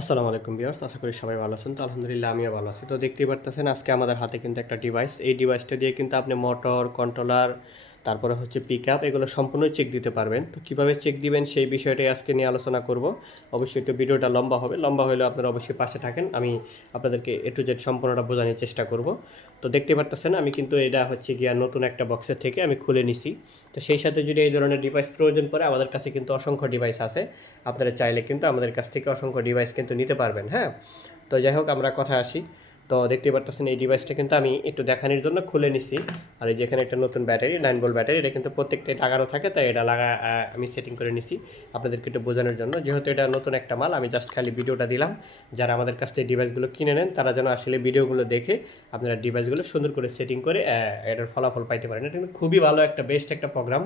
আসসালামু আলাইকুম বিয়ার্স আশা করি সবাই ভালো আছেন। তো আলহামদুলিল্লাহ, আমিও ভালো আছি। তো দেখতেই পারতেছেন, আজকে আমাদের হাতে কিন্তু একটা ডিভাইস এই ডিভাইসটা দিয়ে কিন্তু আপনি মোটর কন্ট্রোলার তারপরে হচ্ছে পিক আপ এগুলো সম্পূর্ণ চেক দিতে পারবেন। তো কীভাবে চেক দিবেন সেই বিষয়টাই আজকে নিয়ে আলোচনা করব। অবশ্যই একটু ভিডিওটা লম্বা হবে। লম্বা হলেও আপনারা অবশ্যই পাশে থাকেন। আমি আপনাদেরকে এ টু জেড সম্পূর্ণটা বোঝানোর চেষ্টা করব। তো দেখতে পারতেছেন, আমি কিন্তু এটা হচ্ছে গিয়া নতুন একটা বক্সের থেকে আমি খুলে নিছি। তো সেই সাথে যদি এই ধরনের ডিভাইস প্রয়োজন পড়ে, আমাদের কাছে কিন্তু অসংখ্য ডিভাইস আছে। আপনারা চাইলে কিন্তু আমাদের কাছ থেকে অসংখ্য ডিভাইস কিন্তু নিতে পারবেন হ্যাঁ? তো যাই হোক, আমরা কথা আসি। তো দেখতে পারতেছেন এই ডিভাইসটা কিন্তু আমি একটু দেখানোর জন্য খুলে নিছি। আর এই যেখানে একটা নতুন ব্যাটারি নাইন ভোল্ট ব্যাটারি, এটা কিন্তু প্রত্যেকটাই লাগানো থাকে, তাই এটা লাগা আমি সেটিং করে নিছি আপনাদেরকে একটু বোঝানোর জন্য। যেহেতু এটা নতুন একটা মাল, আমি জাস্ট খালি ভিডিওটা দিলাম। যারা আমাদের কাছ থেকে ডিভাইসগুলো কিনে নেন, তারা যেন আসলে ভিডিওগুলো দেখে আপনারা ডিভাইসগুলো সুন্দর করে সেটিং করে এটার ফলাফল পাইতে পারেন। এটা কিন্তু খুবই ভালো একটা বেস্ট একটা প্রোগ্রাম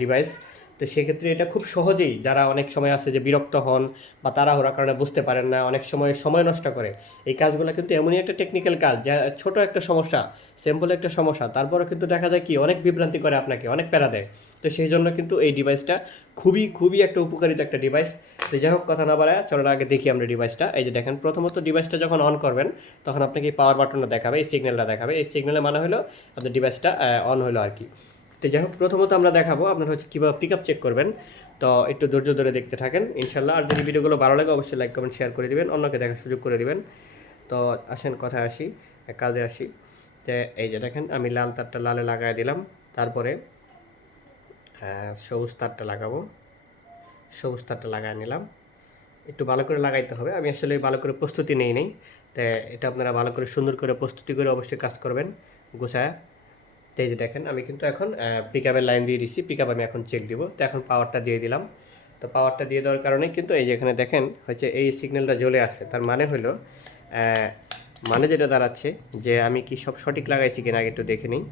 ডিভাইস তো সেক্ষেত্রে এটা খুব সহজেই যারা অনেক সময় আছে যে বিরক্ত হন বা তারা তাড়াহুড়ার কারণে বুঝতে পারেন না, অনেক সময় সময় নষ্ট করে। এই কাজগুলো কিন্তু এমনই একটা টেকনিক্যাল কাজ, যা ছোটো একটা সমস্যা সিম্পল একটা সমস্যা তারপরে কিন্তু দেখা যায় কি অনেক বিভ্রান্তি করে আপনাকে, অনেক প্যারা দেয়। তো সেই জন্য কিন্তু এই ডিভাইসটা খুবই খুবই একটা উপকারিত একটা ডিভাইস তো যাই হোক, কথা না বাড়ায় চলার আগে দেখি আমরা ডিভাইসটা এই যে দেখেন, প্রথমত ডিভাইসটা যখন অন করবেন, তখন আপনাকে পাওয়ার বাটনটা দেখাবে, এই সিগন্যালটা দেখাবে। এই সিগন্যালের মানে হলো আপনার ডিভাইসটা অন হলো আর কি। তো যাই হোক, প্রথমত আমরা দেখাবো আপনার হচ্ছে কীভাবে পিক আপ চেক করবেন। তো একটু ধৈর্য ধরে দেখতে থাকেন ইনশাল্লাহ আর যদি ভিডিওগুলো ভালো লাগে, অবশ্যই লাইক কমেন্ট শেয়ার করে দিবেন, অন্যকে দেখার সুযোগ করে দিবেন। তো আসেন, কথায় আসি কাজে আসি। তো এই যে দেখেন, আমি লাল তারটা লালে লাগাই দিলাম। তারপরে সবুজ তারটা লাগাবো। সবুজ তারটা লাগাই নিলাম। একটু ভালো করে লাগাইতে হবে। আমি আসলে ভালো করে প্রস্তুতি নেই নেই। তো এটা আপনারা ভালো করে সুন্দর করে প্রস্তুতি করে অবশ্যই কাজ করবেন। গোছায়। তো এই যে দেখেন, আমি কিন্তু এখন পিক আপের লাইন দিয়ে দিচ্ছি পিক আপ আমি এখন চেক দিব। তো এখন পাওয়ারটা দিয়ে দিলাম। তো পাওয়ারটা দিয়ে দেওয়ার কারণে কিন্তু এই যে এখানে দেখেন, হচ্ছে এই সিগন্যালটা জ্বলে আছে। তার মানে হলো মানে যেটা দাঁড়াচ্ছে, যে আমি কি সব সঠিক লাগাইছি কিনা আগে একটু দেখে নিই।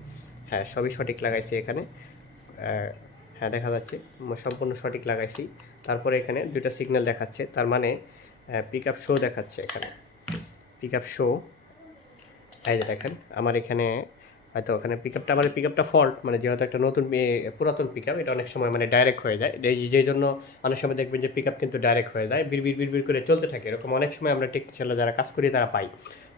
হ্যাঁ সবই সঠিক লাগাইছি এখানে। হ্যাঁ দেখা যাচ্ছে সম্পূর্ণ সঠিক লাগাইছি। তারপরে এখানে দুটো সিগন্যাল দেখাচ্ছে। তার মানে পিক আপ শো দেখাচ্ছে এখানে। পিক আপ শো এই যে দেখেন, আমার এখানে হয়তো ওখানে পিক আপটা মানে পিক আপটা ফল্ট মানে যেহেতু একটা নতুন পুরাতন পিক আপ এটা অনেক সময় মানে ডাইরেক্ট হয়ে যায়। যেই জন্য অনেক সময় দেখবেন যে পিক আপ কিন্তু ডাইরেক্ট হয়ে যায়, বিড় বিড় বিড় বিড় করে চলতে থাকে, এরকম অনেক সময় আমরা টেকনিশিয়ানরা যারা কাজ করি তারা পাই।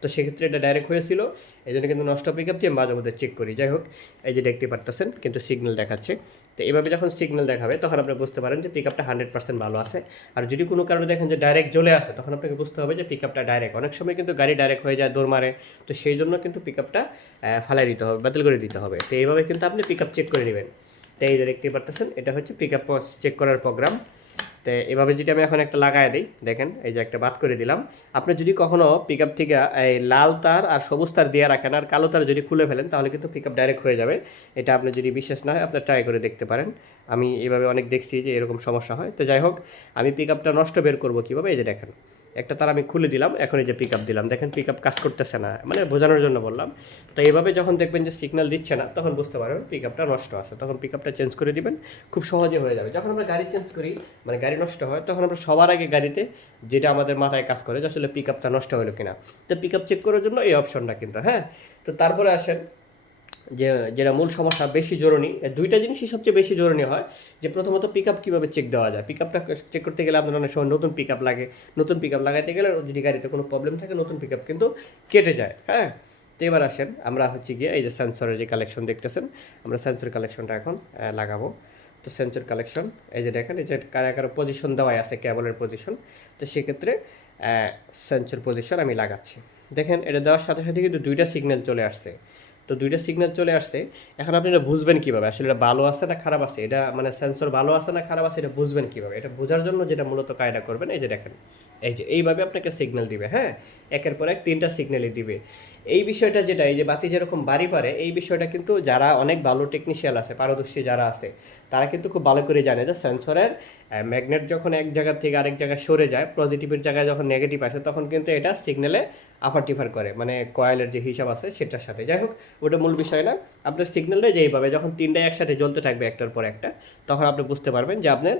তো সেক্ষেত্রে এটা ডাইরেক্ট হয়েছিল, এই জন্য কিন্তু নষ্ট পিক আপ দিয়ে মাঝে মধ্যে চেক করি। যাই হোক, এই যে দেখতে পারতেছেন, কিন্তু সিগন্যাল দেখাচ্ছে। তো এভাবে যখন সিগন্যাল দেখাবে, তখন আপনি বুঝতে পারেন যে পিক আপটা হান্ড্রেড পার্সেন্ট ভালো আছে। আর যদি কোনো কারণে দেখেন যে ডাইরেক্ট জ্বলে আসে তখন আপনাকে বুঝতে হবে যে পিক আপটা ডাইরেক্ট অনেক সময় কিন্তু গাড়ি ডাইরেক্ট হয়ে যায়, দৌড় মারে। তো সেই জন্য কিন্তু পিক আপটা ফালাই দিতে হবে, বাতিল করে দিতে হবে। তো এইভাবে কিন্তু আপনি পিক আপ চেক করে নেবেন। তাই দেখতে পারতেছেন, এটা হচ্ছে পিক আপ চেক করার প্রোগ্রাম তো এভাবে যদি আমি এখন একটা লাগাই দিই, দেখেন, এই যে একটা বাদ করে দিলাম। আপনি যদি কখনো পিক আপ থেকে, এই লাল তার আর সবুজ তার দিয়ে রাখেন আর কালো তার যদি খুলে ফেলেন, তাহলে কিন্তু পিক আপ ডাইরেক্ট হয়ে যাবে। এটা আপনি যদি বিশ্বাস না হয়, আপনার ট্রাই করে দেখতে পারেন। আমি এভাবে অনেক দেখছি যে এরকম সমস্যা হয়। তো যাই হোক, আমি পিক আপটা নষ্ট বের করব কীভাবে? এই যে দেখেন। একটা তার আমি খুলে দিলাম, এখন এই যে পিক আপ দিলাম। দেখেন পিক আপ কাজ করতেছে না মানে বোঝানোর জন্য বললাম। তো এইভাবে যখন দেখবেন যে সিগন্যাল দিচ্ছে না, তখন বুঝতে পারবেন পিক আপটা নষ্ট আছে। তখন পিক আপটা চেঞ্জ করে দিবেন, খুব সহজে হয়ে যাবে। যখন আমরা গাড়ি চেঞ্জ করি মানে গাড়ি নষ্ট হয়, তখন আমরা সবার আগে গাড়িতে যেটা আমাদের মাথায় কাজ করে যে আসলে পিক আপটা নষ্ট হলো কিনা। তো পিক আপ চেক করার জন্য এই অপশনটা কিন্তু হ্যাঁ? তো তারপরে আসেন যে, যেটা মূল সমস্যা বেশি জরুরি দুইটা জিনিসই সবচেয়ে বেশি জরুরি হয়, যে প্রথমত পিক আপ কীভাবে চেক দেওয়া যায়। পিক আপটা চেক করতে গেলে আপনার অনেক সময় নতুন পিক আপ লাগে, নতুন পিক আপ লাগাইতে গেলে যদি গাড়িতে কোনো প্রবলেম থাকে, নতুন পিক আপ কিন্তু কেটে যায় হ্যাঁ? তো এবার আসেন, আমরা হচ্ছে গিয়ে এই যে সেন্সরের যে কালেকশন দেখতেছেন, আমরা সেন্সর কালেকশনটা এখন লাগাবো। তো সেন্সর কালেকশন এই যে দেখেন, এই যে কারা কারও পজিশন দেওয়াই আছে কেবলের পজিশন তো সেক্ষেত্রে সেন্সর পজিশন আমি লাগাচ্ছি। দেখেন, এটা দেওয়ার সাথে সাথে কিন্তু দুইটা সিগন্যাল চলে আসছে। তো দুইটা সিগন্যাল চলে আসছে। এখন আপনি এটা বুঝবেন কীভাবে? আসলে এটা ভালো আছে না খারাপ আছে? এটা মানে সেন্সর ভালো আছে না খারাপ আছে? এটা বুঝবেন কীভাবে? এটা বোঝার জন্য যেটা মূলত কায়দা করবেন, এই যে দেখেন। এই যে, এইভাবে আপনাকে সিগন্যাল দিবে হ্যাঁ? একের পর এক তিনটা সিগন্যালই দিবে। এই বিষয়টা যেটা, এই যে বাতি যেরকম বাড়ি পারে, এই বিষয়টা কিন্তু যারা অনেক ভালো টেকনিশিয়াল আছে, পারদর্শী যারা আছে, তারা কিন্তু খুব ভালো করে জানে যে সেন্সরের ম্যাগনেট যখন এক জায়গা থেকে আরেক জায়গায় সরে যায় পজিটিভের জায়গায় যখন নেগেটিভ আসে, তখন কিন্তু এটা সিগন্যালে আফার টিফার করে মানে কয়েলের যে হিসাব আছে সেটার সাথে। যাই হোক, ওটা মূল বিষয় না। আপনার সিগন্যালটা যেইভাবে যখন তিনটায় একসাথে জ্বলতে থাকবে একটার পর একটা, তখন আপনি বুঝতে পারবেন যে আপনার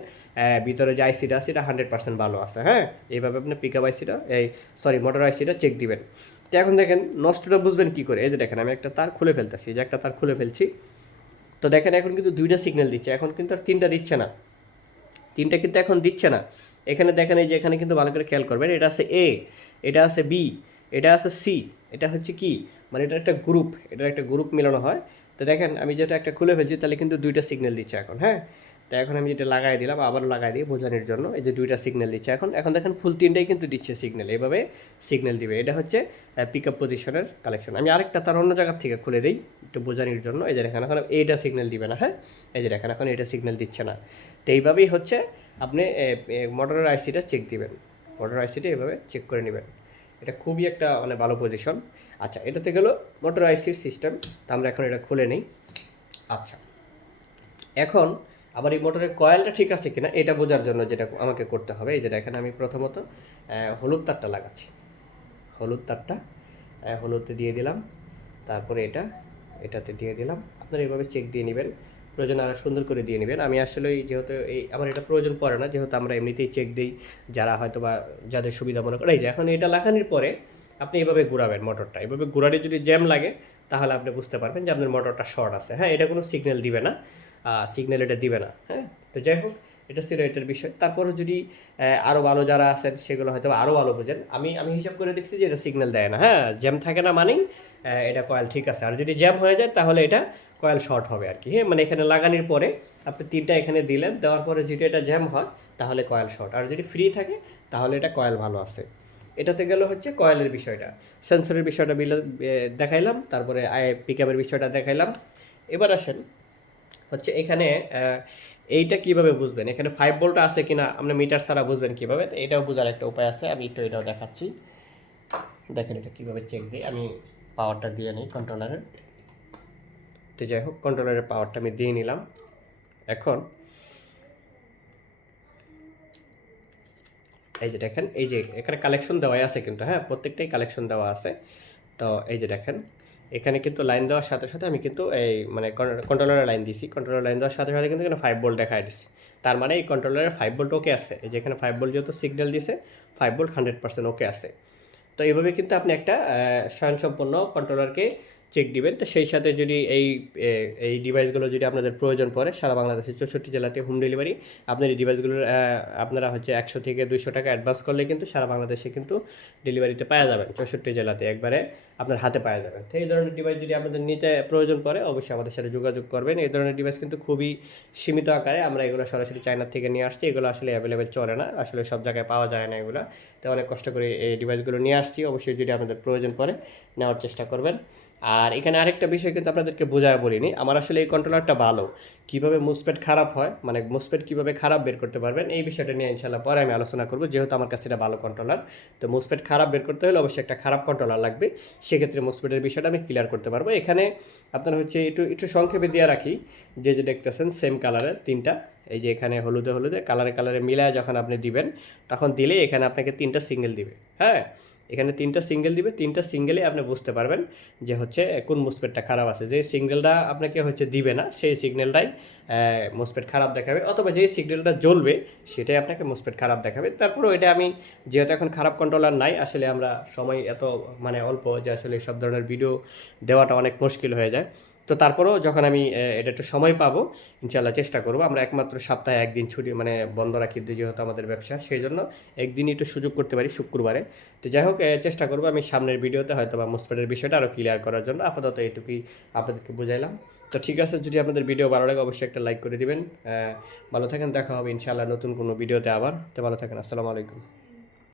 ভিতরে যে আইসিটা আছে এটা হান্ড্রেড পার্সেন্ট ভালো আছে। হ্যাঁ? এইভাবে আপনি পিক আপ আইসিটা এই সরি মোটর আইসিটা চেক দিবেন। তো এখন দেখেন নষ্টটা বুঝবেন কী করে? এই যে দেখেন, আমি একটা তার খুলে ফেলতেছি যে একটা তার খুলে ফেলছি। তো দেখেন, এখন কিন্তু দুইটা সিগন্যাল দিচ্ছে, এখন কিন্তু আর তিনটা দিচ্ছে না। তিনটা কিন্তু এখন দিচ্ছে না। এখানে দেখেন, এই যে এখানে কিন্তু ভালো করে খেয়াল করবেন, এটা আছে এ এটা আছে বি এটা আছে সি এটা হচ্ছে কি? মানে এটা একটা গ্রুপ এটা একটা গ্রুপ মেলানো হয়। তো দেখেন, আমি যেটা একটা খুলে ফেলছি, তাহলে কিন্তু দুইটা সিগন্যাল দিচ্ছে এখন হ্যাঁ? তো এখন আমি যেটা লাগাই দিলাম আবার লাগাই দিই বোঝানোর জন্য। এই যে দুইটা সিগন্যাল দিচ্ছে এখন। এখন দেখেন ফুল তিনটাই কিন্তু দিচ্ছে সিগন্যাল এইভাবে সিগন্যাল দিবে। এটা হচ্ছে পিক আপ পজিশনের কালেকশন আমি আরেকটা তার অন্য জায়গার থেকে খুলে দিই একটু বোঝানোর জন্য। এই যে দেখেন, এখন এইটা সিগন্যাল দিবে না হ্যাঁ? এই যে দেখেন, এখন এটা সিগন্যাল দিচ্ছে না। তো এইভাবেই হচ্ছে আপনি মোটরের আইসিটা চেক দিবেন। মোটর আইসিটা এইভাবে চেক করে নেবেন। এটা খুবই একটা মানে ভালো পজিশন আচ্ছা এটাতে গেলো মোটর আইসির সিস্টেম তো আমরা এখন এটা খুলে নিই। আচ্ছা এখন আবার এই মোটরের কয়েলটা ঠিক আছে কিনা, এটা বোঝার জন্য যেটা আমাকে করতে হবে, এই যেটা এখানে আমি প্রথমত হলুদ তারটা লাগাচ্ছি। হলুদ তারটা হলুদে দিয়ে দিলাম, তারপরে এটা, এটাতে দিয়ে দিলাম। আপনারা এইভাবে চেক দিয়ে নেবেন, প্রয়োজন আরও সুন্দর করে দিয়ে নেবেন। আমি আসলে যেহেতু এই, আমার এটা প্রয়োজন পড়ে না, যেহেতু আমরা এমনিতেই চেক দিই, যারা হয়তো বা যাদের সুবিধা মনে করে এই যে এখন এটা লাগানোর পরে আপনি এইভাবে ঘোরাবেন মোটরটা। এইভাবে ঘোরালে যদি জ্যাম লাগে, তাহলে আপনি বুঝতে পারবেন যে আপনার মোটরটা শর্ট আছে। হ্যাঁ এটা কোনো সিগন্যাল দিবে না। সিগন্যাল এটা দিবে না হ্যাঁ? তো যাই হোক, এটা ছিল এটার বিষয়। তারপরে যদি আরও ভালো যারা আছেন, সেগুলো হয়তো আরও ভালো বোঝেন। আমি আমি হিসাব করে দেখছি যে এটা সিগন্যাল দেয় না হ্যাঁ? জ্যাম থাকে না মানেই এটা কয়েল ঠিক আছে। আর যদি জ্যাম হয়ে যায়, তাহলে এটা কয়েল শর্ট হবে আর কি হ্যাঁ? মানে এখানে লাগানির পরে আপনি তিনটা এখানে দিলেন, দেওয়ার পরে যদি এটা জ্যাম হয়, তাহলে কয়েল শর্ট আর যদি ফ্রি থাকে, তাহলে এটা কয়েল ভালো আছে। এটাতে গেল হচ্ছে কয়েলের বিষয়টা। সেন্সরের বিষয়টা দেখাইলাম, তারপরে পিক আপের বিষয়টা দেখাইলাম। এবার আসেন হচ্ছে এখানে এইটা কীভাবে বুঝবেন? এখানে ফাইভ ভোল্ট আছে কিনা আপনি মিটার ছাড়া বুঝবেন কীভাবে? এটাও বোঝার একটা উপায় আছে, আমি একটু এটাও দেখাচ্ছি। দেখেন এটা কীভাবে চেক দিই, আমি পাওয়ারটা দিয়ে নিই কন্ট্রোলারের তো যাই হোক কন্ট্রোলারের পাওয়ারটা আমি দিয়ে নিলাম। এখন, এই যে দেখেন, এই যে এখানে কালেকশন দেওয়াই আছে কিন্তু হ্যাঁ প্রত্যেকটাই কালেকশন দেওয়া আছে। তো এই যে দেখেন এখানে কিন্তু লাইন দেওয়ার সাথে সাথে আমি কিন্তু এই মানে কন্ট্রোলারের লাইন দিছি কন্ট্রোলার লাইন দেওয়ার সাথে সাথে কিন্তু এখানে ফাইভ বোল্ট দেখা দিছি তার মানে এই কন্ট্রোলারের ফাইভ বোল্ট ওকে আছে। যেখানে ফাইভ বোল্ট যেহেতু সিগন্যাল দিছে five volt hundred percent okay আছে। তো এইভাবে কিন্তু আপনি একটা স্বয়ংসম্পন্ন কন্ট্রোলারকে চেক দিবেন। তো সেই সাথে যদি এই এই ডিভাইসগুলো যদি আপনাদের প্রয়োজন পড়ে, সারা বাংলাদেশের চৌষট্টি জেলাতে হোম ডেলিভারি আপনার এই ডিভাইসগুলোর আপনারা হচ্ছে একশো থেকে দুইশো টাকা অ্যাডভান্স করলে কিন্তু সারা বাংলাদেশে কিন্তু ডেলিভারিতে পাওয়া যাবেন, চৌষট্টি জেলাতে একবারে আপনার হাতে পাওয়া যাবেন। তো এই ধরনের ডিভাইস যদি আপনাদের নিতে প্রয়োজন পড়ে, অবশ্যই আমাদের সাথে যোগাযোগ করবেন। এই ধরনের ডিভাইস কিন্তু খুবই সীমিত আকারে, আমরা এগুলো সরাসরি চায়নার থেকে নিয়ে আসছি, এগুলো আসলে অ্যাভেলেবেল চলে না, আসলে সব জায়গায় পাওয়া যায় না এগুলো। তো অনেক কষ্ট করে এই ডিভাইসগুলো নিয়ে আসছি, অবশ্যই যদি আপনাদের প্রয়োজন পড়ে, নেওয়ার চেষ্টা করবেন। আর এখানে আরেকটা বিষয় কিন্তু আপনাদেরকে বোঝায় বলিনি। আমার আসলে এই কন্ট্রোলারটা ভালো। কীভাবে মুসপেট খারাপ হয় মানে মুসপেট কীভাবে খারাপ বের করতে পারবেন, এই বিষয়টা নিয়ে ইনশাল্লাহ পরে আমি আলোচনা করব। যেহেতু আমার কাছে এটা ভালো কন্ট্রোলার তো মুসপেট খারাপ বের করতে হলে অবশ্যই একটা খারাপ কন্ট্রোলার লাগবে। সেক্ষেত্রে মুসপেটের বিষয়টা আমি ক্লিয়ার করতে পারব। এখানে আপনার হচ্ছে একটু একটু সংক্ষেপে দিয়ে রাখি। যে যে দেখতেছেন সেম কালারের তিনটা। এই যে এখানে হলুদে হলুদে কালারে কালারে মিলায় যখন আপনি দিবেন, তখন দিলে এখানে আপনাকে তিনটা সিঙ্গেল দিবে। হ্যাঁ? এখানে তিনটা সিঙ্গেল দিবে, তিনটা সিঙ্গেলে আপনি বুঝতে পারবেন যে হচ্ছে কোন মুসপেটটা খারাপ আছে। যে সিঙ্গেলটা আপনাকে হচ্ছে দিবে না, সেই সিগনেলটাই মুসপেট খারাপ দেখাবে অথবা যেই সিগন্যালটা জ্বলবে সেটাই আপনাকে মুসপেট খারাপ দেখাবে। তারপরে এটা আমি যেহেতু এখন খারাপ কন্ট্রোলার নাই, আসলে আমরা সময় এত মানে অল্প যে আসলে সব ধরনের ভিডিও দেওয়াটা অনেক মুশকিল হয়ে যায়। তো তারপরেও যখন আমি এটা একটু সময় পাবো ইনশাল্লাহ চেষ্টা করব। আমরা একমাত্র সপ্তাহে একদিন ছুটি মানে বন্ধ রাখি যেহেতু আমাদের ব্যবসা, সেই জন্য একদিনই একটু সুযোগ করতে পারি শুক্রবারে। তো যাই হোক চেষ্টা করব আমি সামনের ভিডিওতে হয়তো বা মুসপেটের বিষয়টা আরও ক্লিয়ার করার জন্য। আপাতত এইটুকুই আপনাদেরকে বুঝাইলাম। তো ঠিক আছে, যদি আপনাদের ভিডিও ভালো লাগে অবশ্যই একটা লাইক করে দিবেন। ভালো থাকেন, দেখা হবে ইনশাল্লাহ নতুন কোনো ভিডিওতে আবার। তো ভালো থাকেন, আসসালামু আলাইকুম।